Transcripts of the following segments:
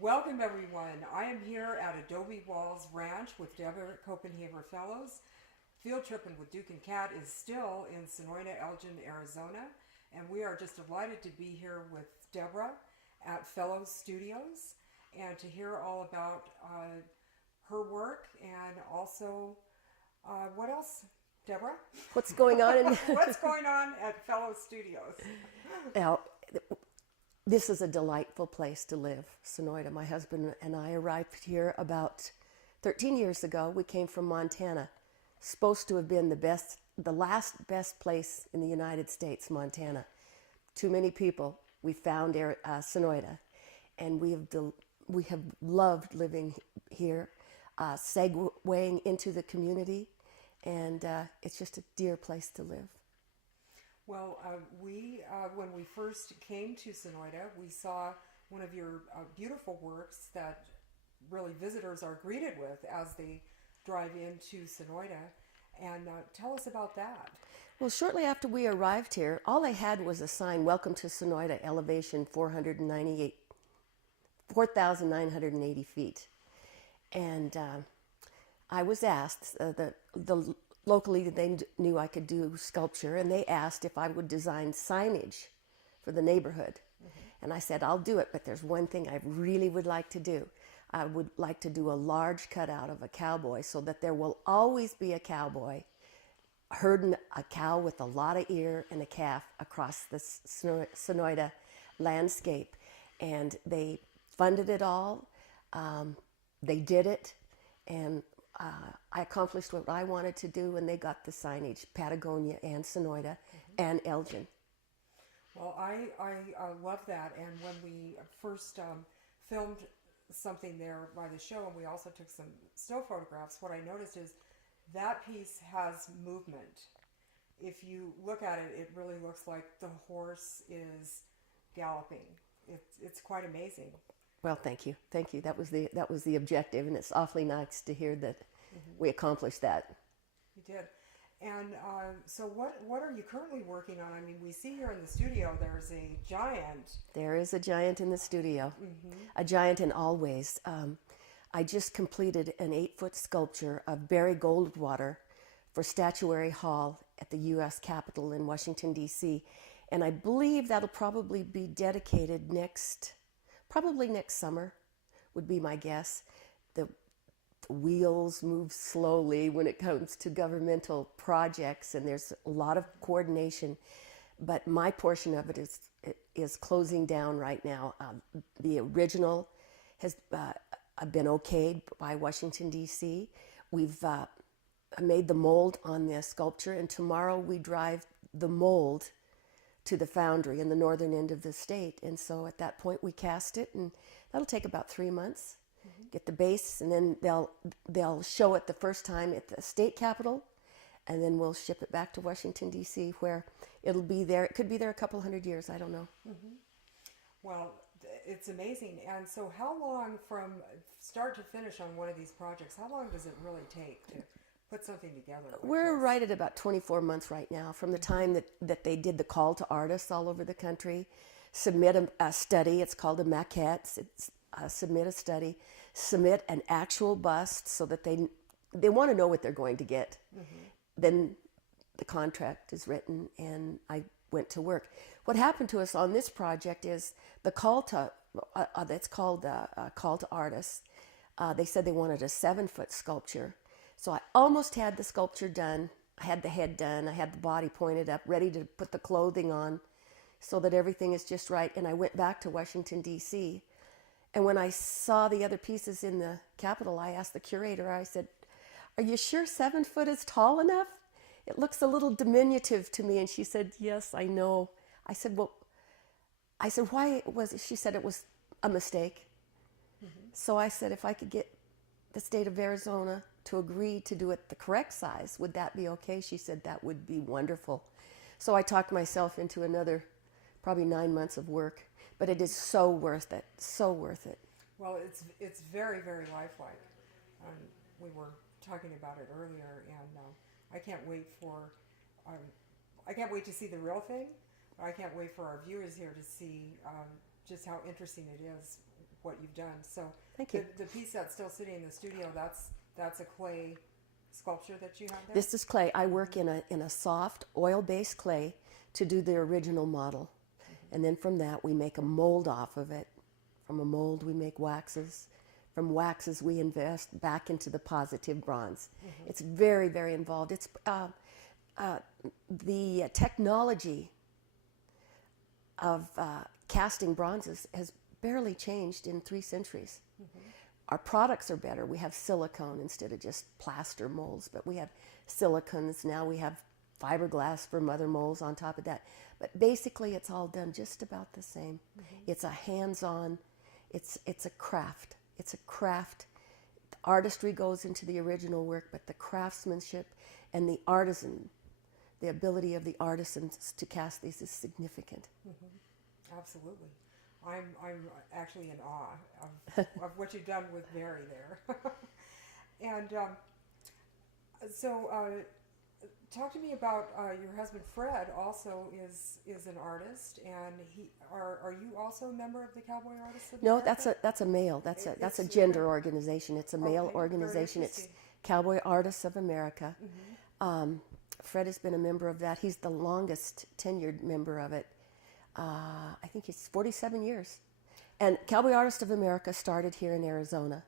Welcome everyone. I am here at Adobe Walls Ranch with Deborah Fellows. Field tripping with Duke and Cat is still in Sonoita, Arizona, and we are just delighted to be here with Deborah at Fellows Studios and to hear all about her work and also what else, Deborah? What's going on in What's going on at Fellows Studios? now? This is a delightful place to live, Sonoita. My husband and I arrived here about 13 years ago. We came from Montana, supposed to have been the last best place in the United States, Montana. Too many people. We found Sonoita, and we have loved living here, segueing into the community, and it's just a dear place to live. Well, when we first came to Sonoita, we saw one of your beautiful works that really visitors are greeted with as they drive into Sonoita. And tell us about that. Well, shortly after we arrived here, all they had was a sign, "Welcome to Sonoita, elevation 4,980 feet." And I was asked, locally they knew I could do sculpture, and they asked if I would design signage for the neighborhood. Mm-hmm. And I said, I'll do it, but there's one thing I really would like to do. I would like to do a large cutout of a cowboy so that there will always be a cowboy herding a cow with a lot of ear and a calf across the Sonoita landscape. And they funded it all. They did it. And I accomplished what I wanted to do, and they got the signage, Patagonia and Sonoita, mm-hmm. and Elgin. Well, I love that. And when we first filmed something there by the show, and we also took some still photographs, what I noticed is that piece has movement. If you look at it, it really looks like the horse is galloping. It's quite amazing. Well, thank you. That was the objective, and it's awfully nice to hear that mm-hmm. we accomplished that. You did. And so what are you currently working on? I mean, we see here in the studio there's a giant. There is a giant in the studio, mm-hmm. a giant in all ways. I just completed an 8-foot sculpture of Barry Goldwater for Statuary Hall at the U.S. Capitol in Washington, D.C., and I believe that'll probably be dedicated probably next summer, would be my guess. The wheels move slowly when it comes to governmental projects, and there's a lot of coordination. But my portion of it is closing down right now. The original has been okayed by Washington, D.C. We've made the mold on this sculpture, and tomorrow we drive the mold to the foundry in the northern end of the state. And so at that point we cast it, and that'll take about 3 months. Mm-hmm. Get the base, and then they'll show it the first time at the state capitol, and then we'll ship it back to Washington, D.C., where it'll be there. It could be there a couple hundred years, I don't know. Mm-hmm. Well, it's amazing. And so how long from start to finish on one of these projects, how long does it really take to put something together? We're right at about 24 months right now from the time that they did the call to artists all over the country. Submit a study. It's called a maquette. Submit a study. Submit an actual bust so that they want to know what they're going to get. Mm-hmm. Then the contract is written, and I went to work. What happened to us on this project is the call to that's called call to artists. They said they wanted a 7-foot sculpture. So I almost had the sculpture done. I had the head done. I had the body pointed up, ready to put the clothing on so that everything is just right. And I went back to Washington, D.C. And when I saw the other pieces in the Capitol, I asked the curator, I said, "Are you sure 7 foot is tall enough? It looks a little diminutive to me." And she said, "Yes, I know." I said, "Why was it?" She said it was a mistake. Mm-hmm. So I said, if I could get the state of Arizona to agree to do it the correct size, would that be okay? She said that would be wonderful. So I talked myself into another probably 9 months of work, but it is so worth it, so worth it. Well, it's very, very lifelike. We were talking about it earlier, and I can't wait to see the real thing. I can't wait for our viewers here to see just how interesting it is what you've done. So Thank you. The piece that's still sitting in the studio, that's a clay sculpture that you have there? This is clay. I work in a soft oil-based clay to do the original model. And then from that we make a mold off of it. From a mold we make waxes. From waxes we invest back into the positive bronze. It's very, very involved. It's the technology of casting bronzes has barely changed in 3 centuries. Our products are better. We have silicone instead of just plaster molds, but we have silicones. Now we have fiberglass for mother molds on top of that. But basically it's all done just about the same. It's a hands-on, it's a craft. It's a craft. The artistry goes into the original work, but the craftsmanship and the artisan, the ability of the artisans to cast these is significant. Absolutely. I'm actually in awe of what you've done with Mary there. And so talk to me about your husband Fred. Also is an artist, and are you also a member of the Cowboy Artists of No, America? that's a male. That's a gender organization. It's a male Okay, organization. very It's interesting. Cowboy Artists of America. Fred has been a member of that. He's the longest tenured member of it. I think he's 47 years. And Cowboy Artists of America started here in Arizona.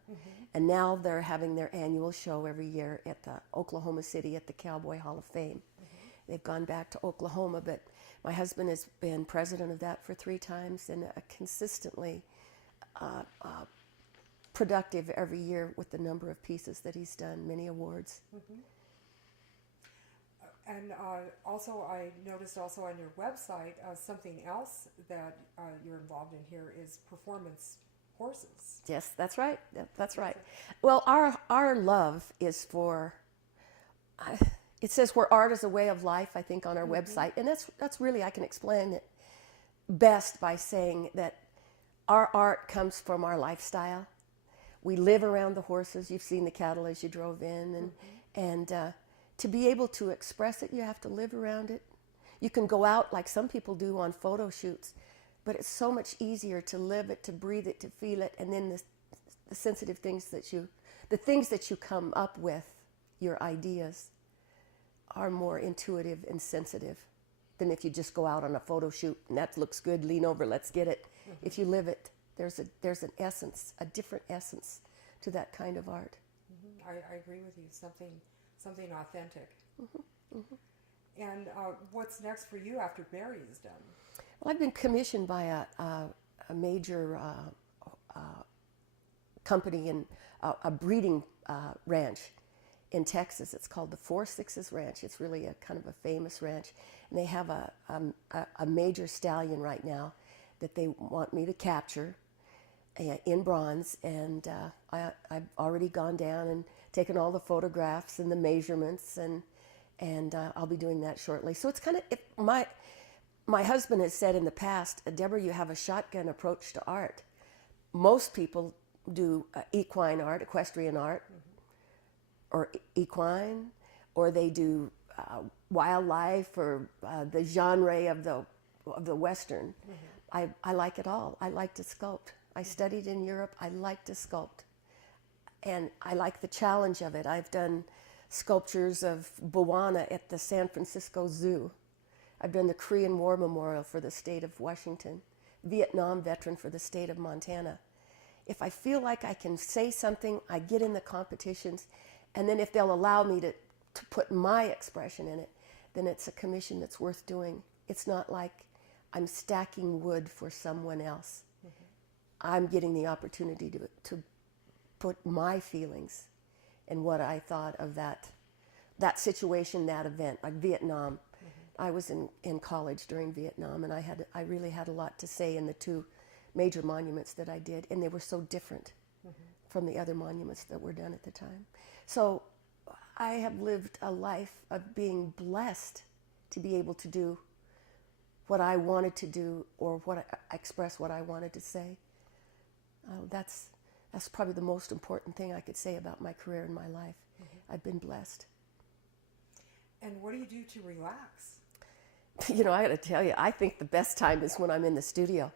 And now they're having their annual show every year at the Oklahoma City at the Cowboy Hall of Fame. They've gone back to Oklahoma, but my husband has been president of that for 3 times and consistently productive every year with the number of pieces that he's done, many awards. And also, I noticed also on your website something else that you're involved in here is performance horses. Yes, that's right. That's right. Well, our love is for. It says where art is a way of life, I think, on our website, and that's really, I can explain it best by saying that our art comes from our lifestyle. We live around the horses. You've seen the cattle as you drove in, and to be able to express it, you have to live around it. You can go out like some people do on photo shoots, but it's so much easier to live it, to breathe it, to feel it, and then the sensitive things the things that you come up with, your ideas, are more intuitive and sensitive than if you just go out on a photo shoot and that looks good, lean over, let's get it. If you live it, there's an essence, a different essence to that kind of art. I agree with you. Something authentic. And what's next for you after Barry is done? Well, I've been commissioned by a major company in a breeding ranch in Texas. It's called the 4 Sixes Ranch. It's really a kind of a famous ranch, and they have a major stallion right now that they want me to capture in bronze, and I've already gone down and taken all the photographs and the measurements, and I'll be doing that shortly. So it's kind of my husband has said in the past, Deborah, you have a shotgun approach to art. Most people do equine art, equestrian art, or equine, or they do wildlife or the genre of the Western. I like it all. I like to sculpt. I studied in Europe. I like to sculpt. And I like the challenge of it. I've done sculptures of Boana at the San Francisco Zoo. I've done the Korean War Memorial for the state of Washington, Vietnam veteran for the state of Montana. If I feel like I can say something, I get in the competitions, and then if they'll allow me to put my expression in it, then it's a commission that's worth doing. It's not like I'm stacking wood for someone else. I'm getting the opportunity to put my feelings and what I thought of that situation, that event, like Vietnam. I was in college during Vietnam, and I really had a lot to say in the 2 major monuments that I did, and they were so different from the other monuments that were done at the time. So I have lived a life of being blessed to be able to do what I wanted to do, or express what I wanted to say. That's probably the most important thing I could say about my career and my life. I've been blessed. And what do you do to relax? You know, I got to tell you, I think the best time is when I'm in the studio.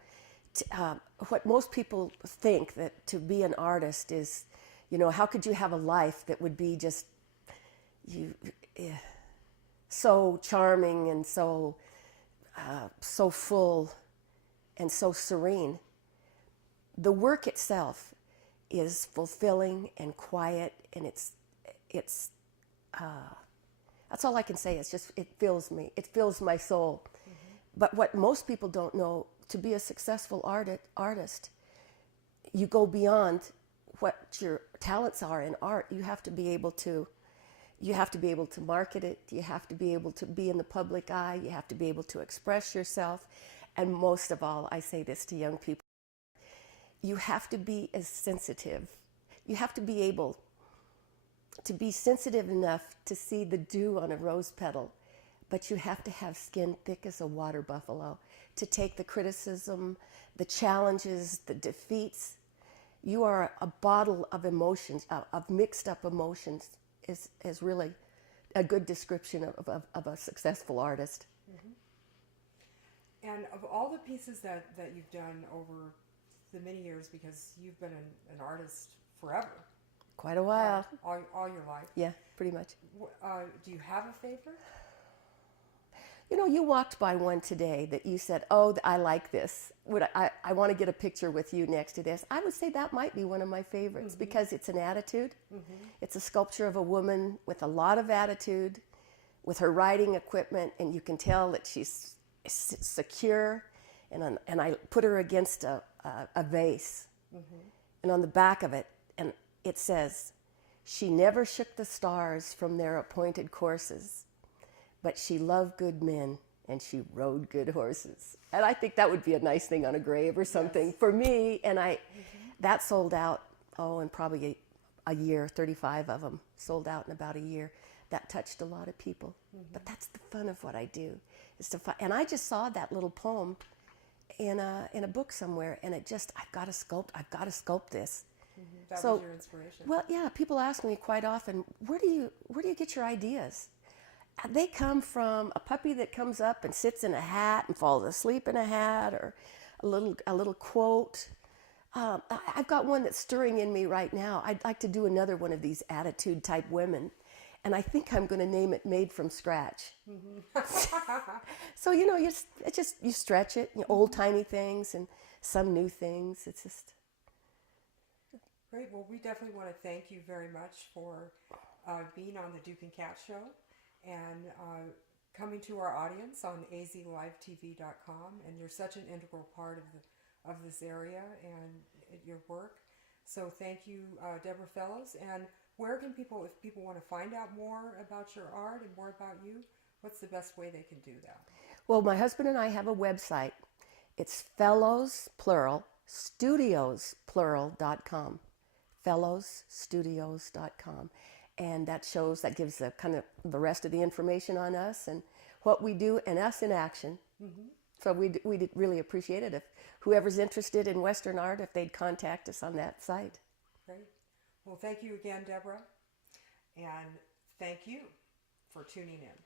what most people think that to be an artist is, how could you have a life that would be just you so charming and so full and so serene. The work itself is fulfilling and quiet, and it's that's all I can say. It's just, it fills me. It fills my soul. Mm-hmm. But what most people don't know, to be a successful artist, you go beyond what your talents are in art. You have to be able to market it. You have to be able to be in the public eye. You have to be able to express yourself. And most of all, I say this to young people, you have to be as sensitive. You have to be able to be sensitive enough to see the dew on a rose petal, but you have to have skin thick as a water buffalo to take the criticism, the challenges, the defeats. You are a bottle of emotions, of mixed up emotions, is really a good description of a successful artist. Mm-hmm. And of all the pieces that you've done over the many years, because you've been an artist forever. Quite a while. All your life. Yeah, pretty much. Do you have a favorite? You walked by one today that you said, oh, I like this. I want to get a picture with you next to this. I would say that might be one of my favorites, mm-hmm. because it's an attitude. Mm-hmm. It's a sculpture of a woman with a lot of attitude, with her writing equipment, and you can tell that she's secure. And I put her against a vase. Mm-hmm. And on the back of it, and it says, she never shook the stars from their appointed courses, but she loved good men and she rode good horses. And I think that would be a nice thing on a grave or something. Yes. For me. And that sold out, in probably a year, 35 of them sold out in about a year. That touched a lot of people. Mm-hmm. But that's the fun of what I do, is to find. And I just saw that little poem in a book somewhere, and I've got to sculpt this. Mm-hmm. That was your inspiration. Well, yeah, people ask me quite often, where do you get your ideas? They come from a puppy that comes up and sits in a hat and falls asleep in a hat, or a little quote. I've got one that's stirring in me right now. I'd like to do another one of these attitude type women, and I think I'm going to name it Made from Scratch. Mm-hmm. So you stretch it, old timey things and some new things. It's just great. Well, we definitely want to thank you very much for being on the Duke and Cat Show and coming to our audience on azlivetv.com. And you're such an integral part of this area and your work. So thank you, Deborah Fellows. And where can people, if people want to find out more about your art and more about you, what's the best way they can do that? Well, my husband and I have a website. It's Fellows, plural, Studios, plural.com. fellowsstudios.com, and that gives the kind of the rest of the information on us and what we do and us in action. Mm-hmm. So we'd really appreciate it if whoever's interested in Western art, if they'd contact us on that site. Great. Well, thank you again, Deborah, and thank you for tuning in.